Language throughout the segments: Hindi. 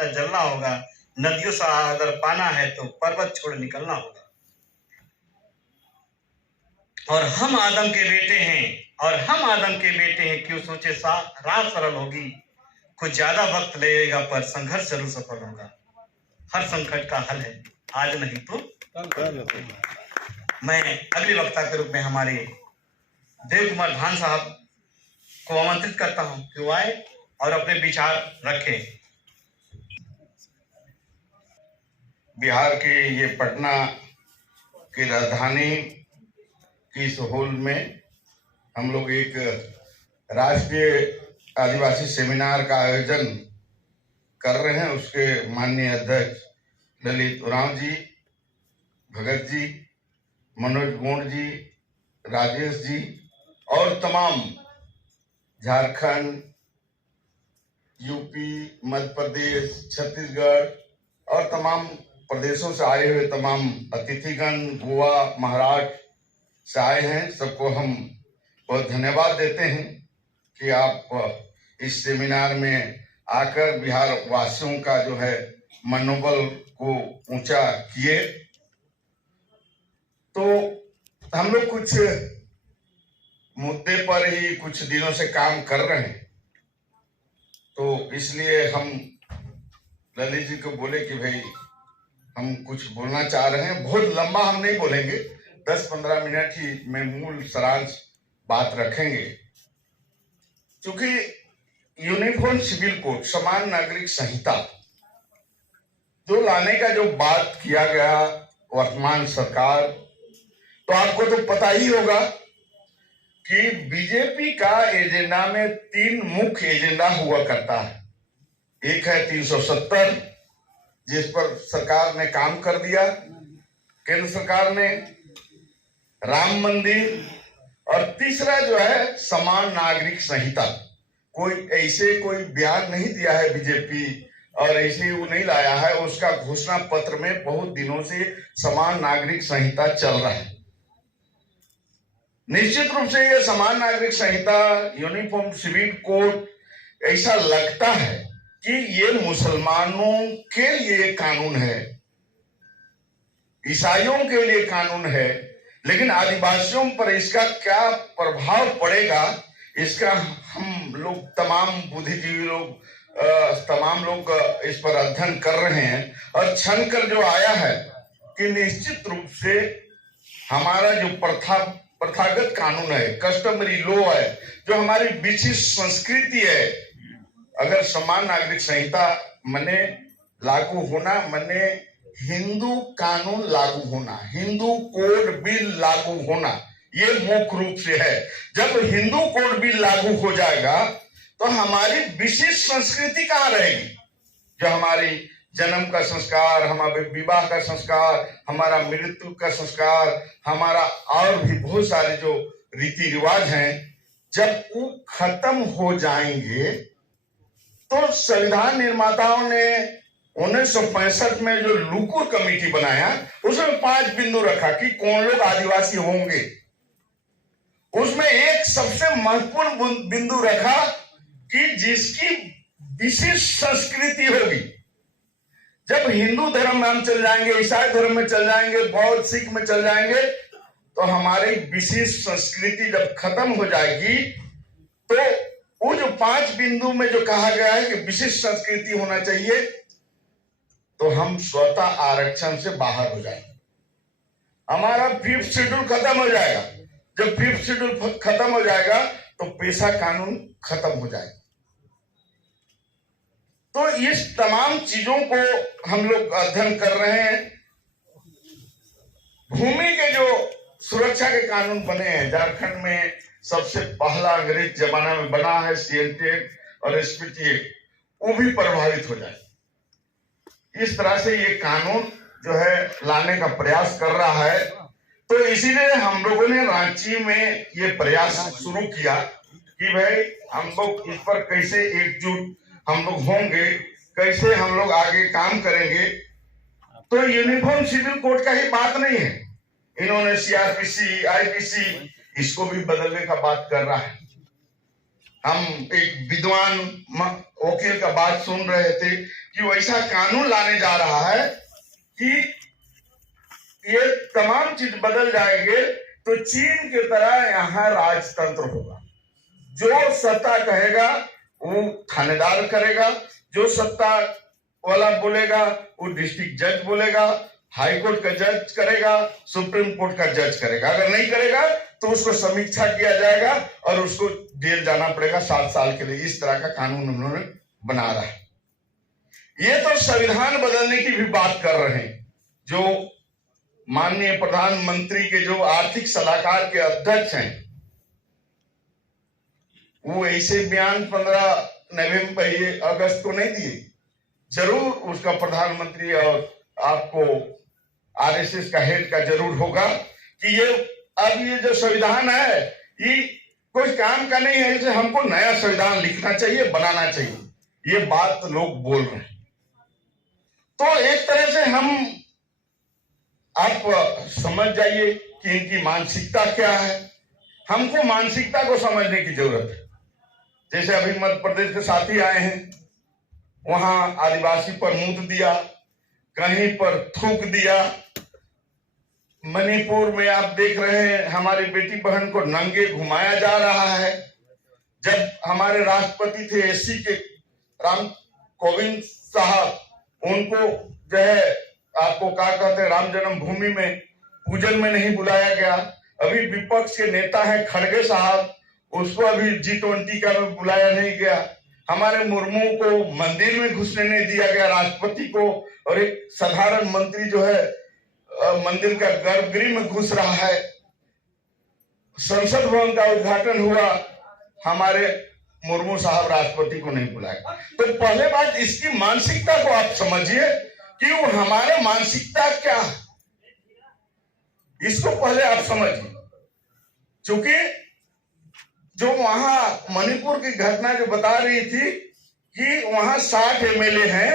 रास्ता जलना होगा। नदियों से अगर पाना है तो पर्वत छोड़ निकलना होगा। और हम आदम के बेटे हैं, क्यों सोचे राह सरल होगी। कुछ ज्यादा वक्त लगेगा पर संघर्ष जरूर सफल होगा। हर संकट का हल है, आज नहीं तो कल। मैं अगले वक्ता के रूप में हमारे देव कुमार धान साहब को आमंत्रित करता हूं कि वो आए और अपने विचार रखें। बिहार के ये पटना की राजधानी की इस हॉल में हम लोग एक राष्ट्रीय आदिवासी सेमिनार का आयोजन कर रहे हैं। उसके माननीय अध्यक्ष ललित उरांव जी, भगत जी, मनोज गोंड जी, राजेश जी और तमाम झारखंड, यूपी, मध्य प्रदेश, छत्तीसगढ़ और तमाम प्रदेशों से आए हुए तमाम अतिथिगण, गोवा, महाराष्ट्र से आए हैं। सबको हम बहुत धन्यवाद देते हैं कि आप इस सेमिनार में आकर बिहार वासियों का जो है मनोबल को ऊंचा किए। तो हम लोग कुछ मुद्दे पर ही कुछ दिनों से काम कर रहे हैं, तो इसलिए हम ललित जी को बोले कि भाई हम कुछ बोलना चाह रहे हैं। बहुत लंबा हम नहीं बोलेंगे, 10-15 मिनट ही में मूल सारांश बात रखेंगे। क्योंकि यूनिफॉर्म सिविल कोड, समान नागरिक संहिता जो लाने का जो बात किया गया वर्तमान सरकार, तो आपको तो पता ही होगा कि बीजेपी का एजेंडा में 3 मुख्य एजेंडा हुआ करता है। एक है 370, जिस पर सरकार ने काम कर दिया, केंद्र सरकार ने, राम मंदिर, और तीसरा जो है समान नागरिक संहिता। कोई बयान नहीं दिया है बीजेपी और ऐसे वो नहीं लाया है, उसका घोषणा पत्र में बहुत दिनों से समान नागरिक संहिता चल रहा है। निश्चित रूप से ये समान नागरिक संहिता, यूनिफॉर्म सिविल कोड, ऐसा लगता है कि ये मुसलमानों के लिए कानून है, ईसाइयों के लिए कानून है, लेकिन आदिवासियों पर इसका क्या प्रभाव पड़ेगा, इसका हम लोग तमाम बुद्धिजीवी लोग तमाम लोग इस पर अध्ययन कर रहे हैं। और छन कर जो आया है कि निश्चित रूप से हमारा जो प्रथागत कानून है, कस्टमरी लॉ है, जो हमारी विशिष्ट संस्कृति है, अगर समान नागरिक संहिता मने लागू होना, मने हिंदू कानून लागू होना, हिंदू कोड बिल लागू होना, ये मुख्य रूप से है। जब हिंदू कोड बिल लागू हो जाएगा तो हमारी विशिष्ट संस्कृति कहाँ रहेगी? जो हमारी जन्म का संस्कार, हमारे विवाह का संस्कार, हमारा मृत्यु का संस्कार, हमारा और भी बहुत सारे जो रीति रिवाज हैं, जब वो खत्म हो जाएंगे तो संविधान निर्माताओं ने 1965 में जो लुकुर कमेटी बनाया, उसमें 5 बिंदु रखा कि कौन लोग आदिवासी होंगे। उसमें एक सबसे महत्वपूर्ण बिंदु रखा कि जिसकी विशिष्ट संस्कृति होगी। जब हिंदू धर्म में हम चल जाएंगे, ईसाई धर्म में चल जाएंगे, बौद्ध सिख में चल जाएंगे, तो हमारी विशिष्ट संस्कृति जब खत्म हो जाएगी, तो वो जो 5 बिंदु में जो कहा गया है कि विशिष्ट संस्कृति होना चाहिए, तो हम स्वतः आरक्षण से बाहर हो जाएंगे। हमारा 5th शेड्यूल खत्म हो जाएगा। जब 5th शेड्यूल खत्म हो जाएगा तो पेशा कानून खत्म हो जाएगा। तो इस तमाम चीजों को हम लोग अध्ययन कर रहे हैं। भूमि के जो सुरक्षा के कानून बने हैं, झारखंड में सबसे पहला अंग्रेज जमाना में बना है CNT और SPT, वो भी प्रभावित हो जाए। इस तरह से ये कानून जो है लाने का प्रयास कर रहा है। तो इसीलिए हम लोगों ने रांची में ये प्रयास शुरू किया कि भाई हम लोग इस पर कैसे एकजुट हम लोग होंगे, कैसे हम लोग आगे काम करेंगे। तो यूनिफॉर्म सिविल कोड का ही बात नहीं है, इन्होंने CRPC, IPC इसको भी बदलने का बात कर रहा है। हम एक विद्वान वकील का बात सुन रहे थे कि वैसा कानून लाने जा रहा है कि ये तमाम चीज बदल जाएंगे तो चीन की तरह यहाँ राजतंत्र होगा। जो सत्ता कहेगा वो थानेदार करेगा, जो सत्ता वाला बोलेगा वो डिस्ट्रिक्ट जज बोलेगा, हाई कोर्ट का जज करेगा, सुप्रीम कोर्ट का जज करेगा। अगर नहीं करेगा तो उसको समीक्षा किया जाएगा और उसको जेल जाना पड़ेगा 7 साल के लिए। इस तरह का कानून उन्होंने बना रहा है। ये तो संविधान बदलने की भी बात कर रहे हैं। जो माननीय प्रधानमंत्री के जो आर्थिक सलाहकार के अध्यक्ष हैं, वो ऐसे बयान 15 अगस्त को नहीं दिए। जरूर उसका प्रधानमंत्री और आपको आरएसएस का हेड का जरूर होगा कि ये जो संविधान है ये कोई काम का नहीं है, इसे हमको नया संविधान लिखना चाहिए, बनाना चाहिए। ये बात लोग बोल रहे हैं। तो एक तरह से आप समझ जाइए कि इनकी मानसिकता क्या है। हमको मानसिकता को समझने की जरूरत है। जैसे अभी मध्य प्रदेश के साथी आए हैं, वहां आदिवासी पर मूत दिया, कहीं पर थूक दिया। मणिपुर में आप देख रहे हैं हमारी बेटी बहन को नंगे घुमाया जा रहा है। जब हमारे राष्ट्रपति थे एससी के राम कोविंद साहब, उनको जो है आपको क्या कहते हैं राम जन्मभूमि में पूजन में नहीं बुलाया गया। अभी विपक्ष के नेता हैं खड़गे साहब, उसको अभी G20 का बुलाया नहीं गया। हमारे मुर्मू को मंदिर में घुसने नहीं दिया गया, राष्ट्रपति को, और एक साधारण मंत्री जो है मंदिर का गर्भगृह में घुस रहा है। संसद भवन का उद्घाटन हुआ, हमारे मुर्मू साहब राष्ट्रपति को नहीं बुलाया। तो पहले बात इसकी मानसिकता को आप समझिए कि वो हमारे मानसिकता क्या है, इसको पहले आप समझिए। क्योंकि जो वहां मणिपुर की घटना जो बता रही थी कि वहां 60 एमएलए हैं,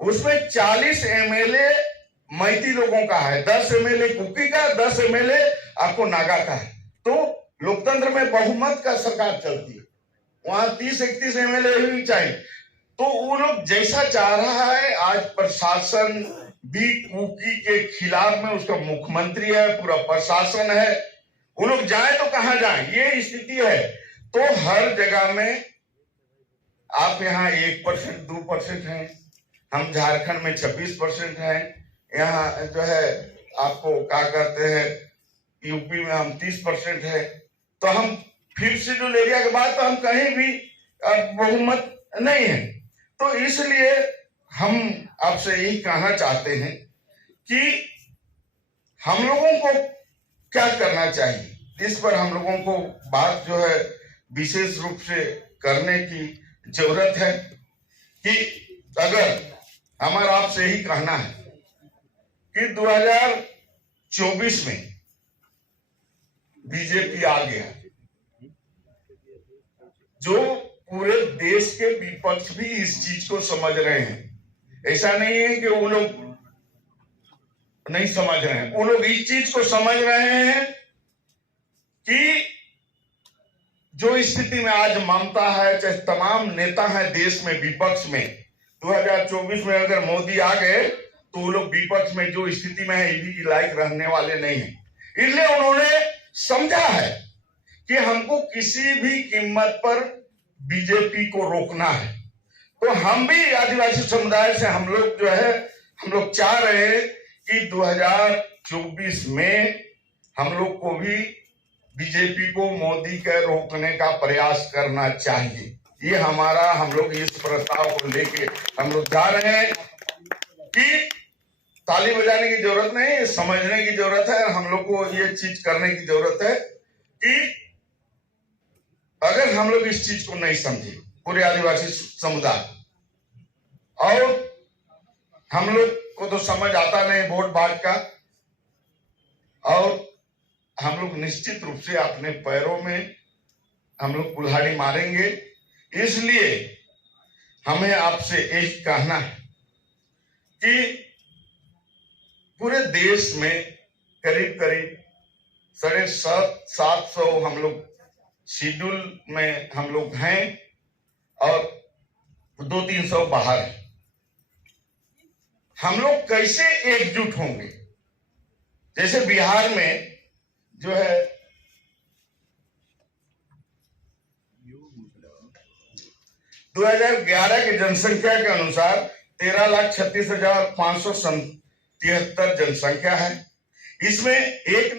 उसमें 40 एमएलए मैती लोगों का है, 10 एमएलए कुकी का, 10 एमएलए आपको नागा का है। तो लोकतंत्र में बहुमत का सरकार चलती है, वहां 30-31 एमएलए ही चाहिए। तो वो लोग जैसा चाह रहा है, आज प्रशासन भी कुकी के खिलाफ में, उसका मुख्यमंत्री है, पूरा प्रशासन है। वो लोग जाए तो कहां जाए, ये स्थिति है। तो हर जगह में आप यहाँ 1%, 2% हैं, हम झारखंड में 26% हैं, यहाँ जो है आपको क्या कहते हैं यूपी में हम 30% है। तो हम 5th शेड्यूल एरिया के बाद तो हम कहीं भी बहुमत नहीं है। तो इसलिए हम आपसे यही कहना चाहते हैं कि हम लोगों को क्या करना चाहिए, इस पर हम लोगों को बात जो है विशेष रूप से करने की जरूरत है। कि अगर हमारा आपसे यही कहना है कि 2024 में बीजेपी आ गया, जो पूरे देश के विपक्ष भी इस चीज को समझ रहे हैं। ऐसा नहीं है कि वो लोग नहीं समझ रहे हैं, वो लोग इस चीज को समझ रहे हैं कि जो स्थिति में आज ममता है, चाहे तमाम नेता हैं देश में विपक्ष में, 2024 में अगर मोदी आ गए तो वो लोग विपक्ष में जो स्थिति में है ये लायक रहने वाले नहीं है। इसलिए उन्होंने समझा है कि हमको किसी भी कीमत पर बीजेपी को रोकना है। तो हम भी आदिवासी समुदाय से हम लोग जो है, हम लोग चाह रहे हैं कि 2024 में हम लोग को भी बीजेपी को मोदी के रोकने का प्रयास करना चाहिए। ये हमारा, हम लोग इस प्रस्ताव को लेके हम लोग जा रहे हैं कि ताली बजाने की जरूरत नहीं, समझने की जरूरत है। हम लोग को ये चीज करने की जरूरत है कि अगर हम लोग इस चीज को नहीं समझे, पूरे आदिवासी समुदाय, और हम लोग को तो समझ आता नहीं वोट बाट का, और हम लोग निश्चित रूप से अपने पैरों में हम लोग कुल्हाड़ी मारेंगे। इसलिए हमें आपसे यही कहना है कि पूरे देश में करीब करीब 750 हम लोग शेड्यूल में हम लोग हैं और 200-300 बाहर हैं। हम लोग कैसे एकजुट होंगे? जैसे बिहार में जो है 2011 की जनसंख्या के अनुसार 13,36,577 जनसंख्या है। इसमें एक